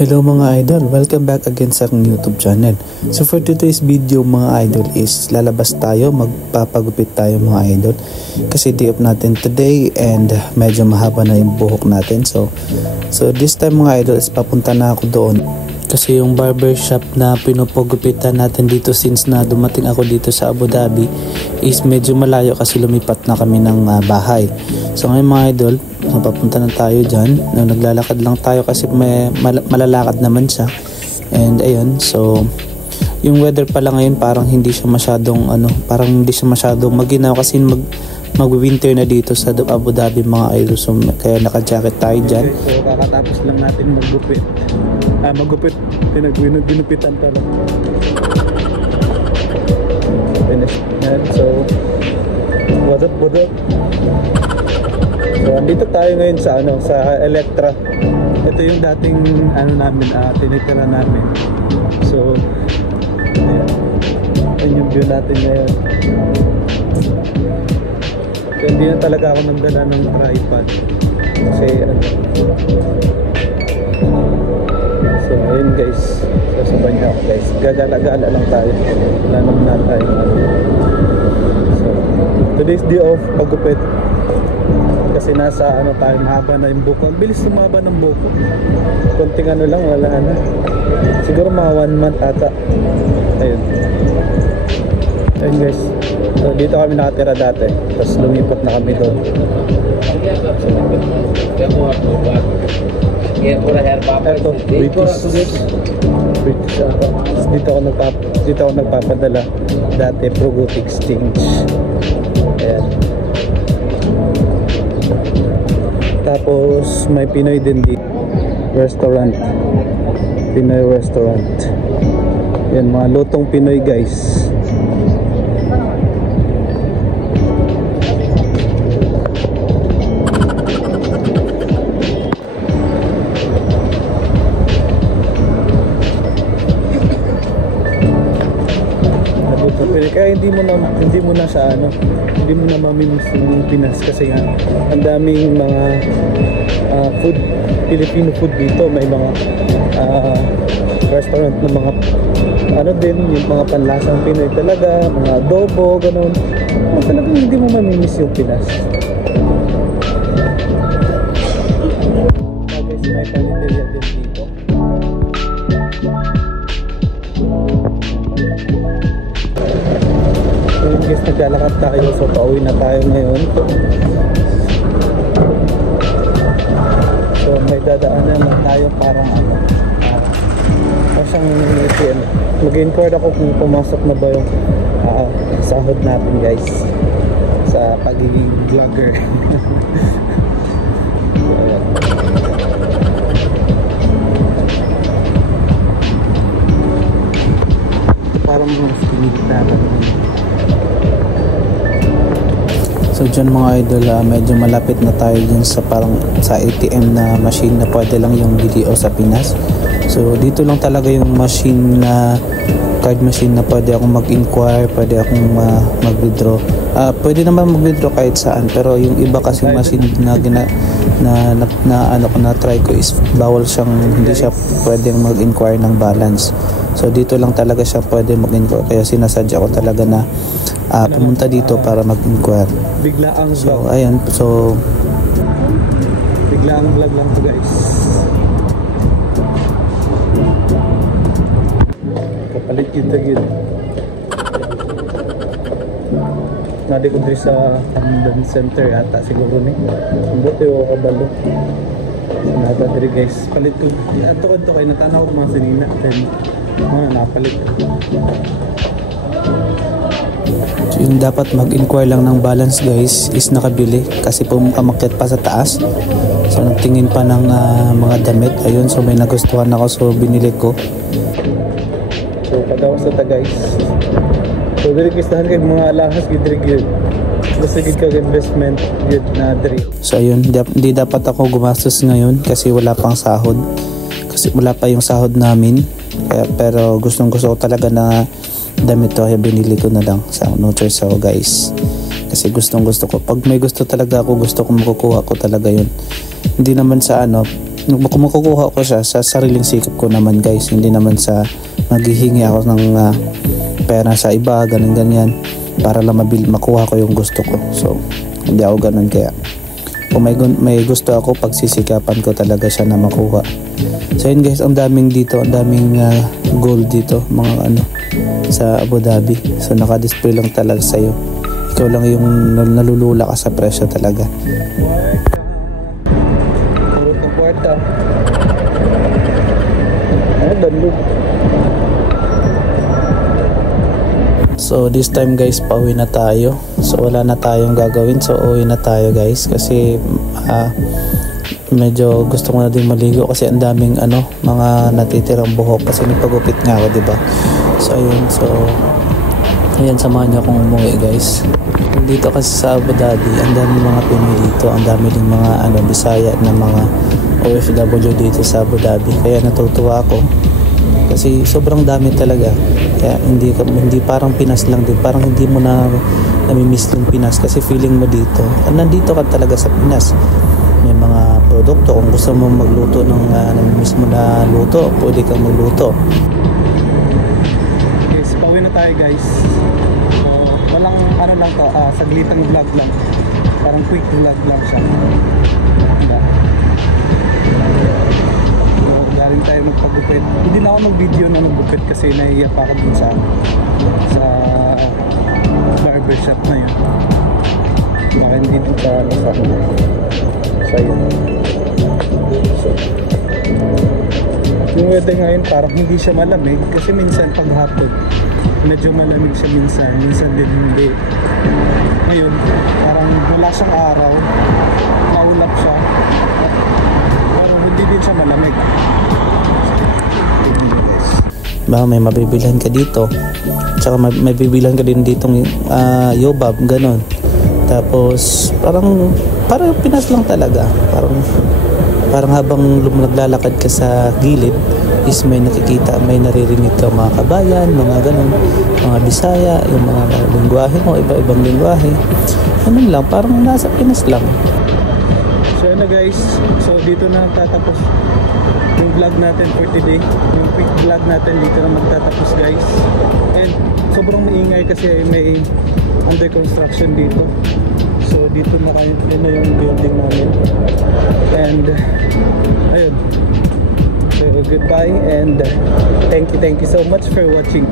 Hello mga idol, welcome back again sa aking YouTube channel. So for today's video mga idol is lalabas tayo, magpapagupit tayo mga idol. Kasi day off natin today and medyo mahaba na yung buhok natin. So this time mga idol is papunta na ako doon. Kasi yung barbershop na pinupagupitan natin dito since na dumating ako dito sa Abu Dhabi is medyo malayo kasi lumipat na kami ng bahay. So ngayon mga idol, papunta na tayo dyan. Naglalakad lang tayo kasi may malalakad naman siya. And ayun, so yung weather pala ngayon parang hindi siya masyadong maginaw kasi mag-winter na dito sa Abu Dhabi mga idol. So kaya naka-jacket tayo dyan. Okay, so kakatapos lang natin magupit. Ginupitan pala. Finish yan. So what up? So andito tayo ngayon sa Electra. Ito yung dating namin, tinitira namin. So ayan yung view natin ngayon. So, hindi na talaga ako nagdala ng tripod kasi so ayun guys, sasabay niya ako guys, gagala-gala lang tayo, wala naman na tayo. So today's day off, pagupit kasi nasa tayo, mahaba na yung buko. Ang bilis tumaba ng buko, konting lang, wala na, siguro mga 1 month ata. Ayun guys, so dito kami nakatira dati, tapos lumipat na kami doon. Ito, British dito ako nagpapadala dati, Frugoot Exchange. Ayan. Tapos may Pinoy din dito, restaurant, Pinoy restaurant. Yan, mga lutong Pinoy guys. Kaya hindi mo na mamimiss yung Pinas kasi nga ang daming mga Filipino food dito. May mga restaurant na mga yung mga panlasang Pinoy talaga, mga adobo, ganun. Talagang hindi mo mamimiss yung Pinas. Guys, may paninderya din dito. Guys, naglalakad tayo, so pauwi na tayo ngayon. So may dadaanan na tayo parang mag-inquired ako kung pumasok na ba yung sahod natin guys sa pagiging vlogger. Parang mga skinitaran. So dyan mga idol, medyo malapit na tayo dyan sa sa ATM na machine na pwede lang yung BDO sa Pinas. So dito lang talaga yung machine na card machine na pwede akong mag-inquire, pwede akong mag-withdraw. Pwede naman mag-withdraw kahit saan, pero yung iba kasi machine na try ko is bawal siyang, hindi siya pwedeng mag-inquire ng balance. So dito lang talaga siya pwede mag-inquire, kaya sinasadya ko talaga na pumunta dito para mag-inquire. Biglaang vlog. So ayan, so biglaang vlog lang to guys. Kapalit kita gid. Nadi ko diri sa Camden Center ata siguro ni. Buti o kabalo. Nada diri guys. Palit ko. Ato kay natanaw ko mga sinina. Then napalit. So yung dapat mag-inquire lang ng balance guys is nakabili kasi umakyat pa sa taas. So nagtingin pa ng mga damit. Ayun, so may nagustuhan ako, so binili ko. So pagawas na ta guys. So diri kistahan kay mga alahas gid. Basta gid kag investment gid na diri. So ayun, di dapat ako gumastos ngayon kasi wala pang sahod. Kasi wala pa yung sahod namin. Pero gusto ko talaga na damit to, kaya binili ko na lang sa no choice ako guys. Kasi gusto ko, pag may gusto talaga ako, gusto ko makukuha ko talaga yun. Hindi naman sa Kumukuha ko siya sa sariling sikap ko naman guys, hindi naman sa naghihingi ako ng pera sa iba, ganyan para lang makuha ko yung gusto ko. So hindi ako ganun, kaya kung may gusto ako, pagsisikapan ko talaga siya na makuha. So yun guys, ang daming gold dito, mga sa Abu Dhabi. So naka-display lang talaga sa'yo, ikaw lang yung nalulula ka sa presyo talaga. So this time guys, pauwi na tayo. So wala na tayong gagawin, so uwi na tayo guys, kasi medyo gusto ko na din maligo kasi ang daming mga natitirang buhok kasi nagpagupit nga ako, diba? So ayun, samahan niyo akong umuwi guys. Dito kasi sa Abu Dhabi, ang daming mga Pinoy dito, ang dami din mga Bisaya na mga OFW dito sa Abu Dhabi, kaya natutuwa ako kasi sobrang dami talaga. Kaya hindi parang Pinas lang din, parang hindi mo na namimiss yung Pinas kasi feeling mo dito nandito ka talaga sa Pinas. May mga produkto, kung gusto mo magluto ng namimiss mo na luto, pwede kang magluto. Yes, pauwi na tayo guys. So walang lang to, saglitang vlog lang, parang quick vlog lang siya. Galing tayo magpagupit. Hindi na ako mag-video na magupit kasi nahihiya pa ako dun sa barbershop na yun. Baka hindi dun sa yun. So, yung weather ngayon parang hindi siya malamig kasi minsan pag hapon medyo malamig siya, minsan din hindi. Ngayon parang wala siyang araw, maulap siya, pero hindi din siya malamig. May mabibilhan ka dito, tsaka may bibilhan ka din ditong yobab, ganon. Tapos parang Pinas lang talaga, parang habang naglalakad ka sa gilid is may nakikita, may naririnig ka mga kabayan, mga ganon, mga Bisaya, yung mga lingwahe mo, iba-ibang lingwahe, ganun lang, parang nasa Pinas lang. So ano guys, so dito na tatapos yung vlog natin for today. Yung quick vlog natin dito na magtatapos guys. And sobrang maingay kasi may under construction dito. So dito na yung building namin. And ayun. So goodbye and thank you so much for watching.